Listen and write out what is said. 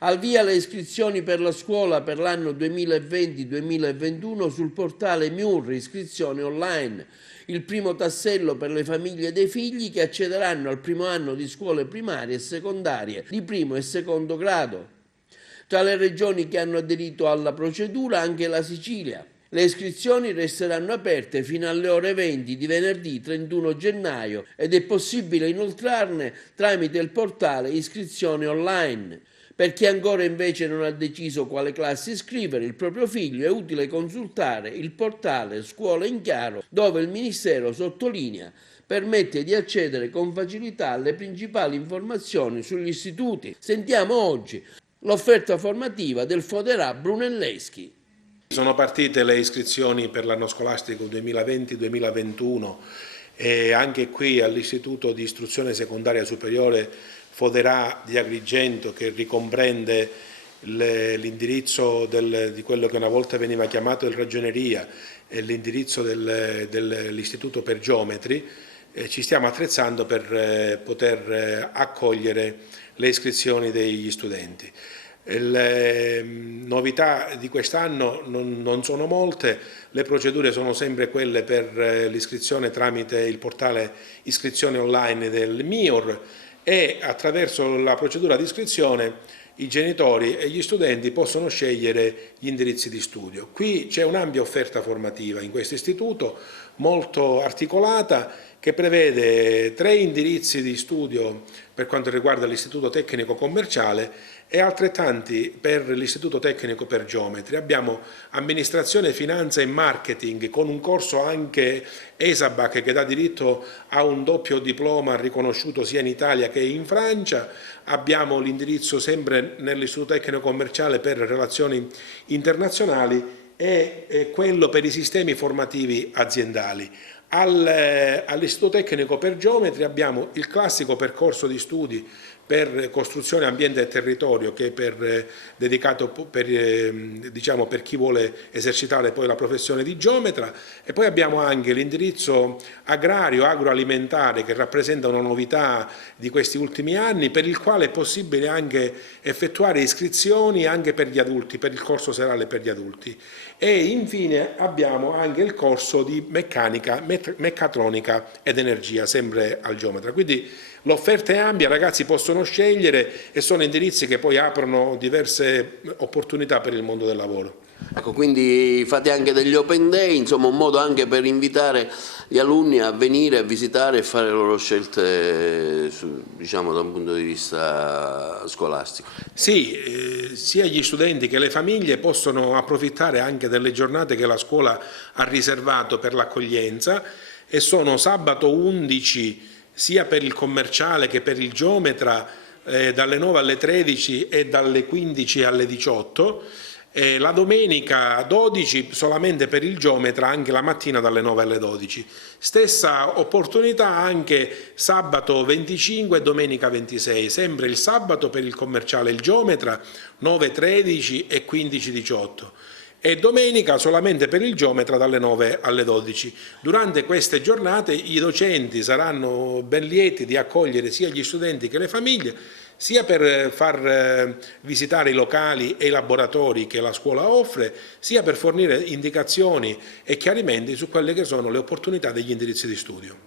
Al via le iscrizioni per la scuola per l'anno 2020-2021 sul portale MIUR, iscrizioni online, il primo tassello per le famiglie dei figli che accederanno al primo anno di scuole primarie e secondarie di primo e secondo grado. Tra le regioni che hanno aderito alla procedura anche la Sicilia. Le iscrizioni resteranno aperte fino alle ore 20 di venerdì 31 gennaio ed è possibile inoltrarne tramite il portale iscrizioni online. Per chi ancora invece non ha deciso quale classe iscrivere il proprio figlio è utile consultare il portale Scuola in Chiaro, dove il Ministero sottolinea permette di accedere con facilità alle principali informazioni sugli istituti. Sentiamo oggi l'offerta formativa del Foderà Brunelleschi. Sono partite le iscrizioni per l'anno scolastico 2020-2021 e anche qui all'Istituto di Istruzione Secondaria Superiore Foderà di Agrigento, che ricomprende l'indirizzo di quello che una volta veniva chiamato il Ragioneria e l'indirizzo dell'Istituto per Geometri, ci stiamo attrezzando per poter accogliere le iscrizioni degli studenti. Le novità di quest'anno non sono molte, le procedure sono sempre quelle per l'iscrizione tramite il portale iscrizione online del MIUR e attraverso la procedura di iscrizione i genitori e gli studenti possono scegliere gli indirizzi di studio. Qui c'è un'ampia offerta formativa in questo istituto, molto articolata, che prevede 3 indirizzi di studio per quanto riguarda l'istituto tecnico commerciale e altrettanti per l'istituto tecnico per geometri. Abbiamo amministrazione, finanza e marketing con un corso anche ESABAC che dà diritto a un doppio diploma riconosciuto sia in Italia che in Francia. Abbiamo l'indirizzo sempre nell'istituto tecnico commerciale per relazioni internazionali e quello per i sistemi formativi aziendali. All'Istituto Tecnico per Geometri abbiamo il classico percorso di studi per costruzione, ambiente e territorio, che è dedicato per chi vuole esercitare poi la professione di geometra, e poi abbiamo anche l'indirizzo agrario, agroalimentare, che rappresenta una novità di questi ultimi anni, per il quale è possibile anche effettuare iscrizioni anche per gli adulti, per il corso serale per gli adulti. E infine abbiamo anche il corso di meccanica, meccatronica ed energia, sempre al geometra. Quindi l'offerta è ampia, i ragazzi possono scegliere e sono indirizzi che poi aprono diverse opportunità per il mondo del lavoro. Ecco, quindi fate anche degli open day, insomma un modo anche per invitare gli alunni a venire a visitare e fare le loro scelte, diciamo, da un punto di vista scolastico. Sì, sia gli studenti che le famiglie possono approfittare anche delle giornate che la scuola ha riservato per l'accoglienza, e sono sabato 11 sia per il commerciale che per il geometra, dalle 9 alle 13 e dalle 15 alle 18. La domenica 12 solamente per il geometra, anche la mattina dalle 9 alle 12. Stessa opportunità anche sabato 25 e domenica 26, sempre il sabato per il commerciale e il geometra 9-13 e 15-18. E domenica solamente per il geometra dalle 9 alle 12. Durante queste giornate i docenti saranno ben lieti di accogliere sia gli studenti che le famiglie, sia per far visitare i locali e i laboratori che la scuola offre, sia per fornire indicazioni e chiarimenti su quelle che sono le opportunità degli indirizzi di studio.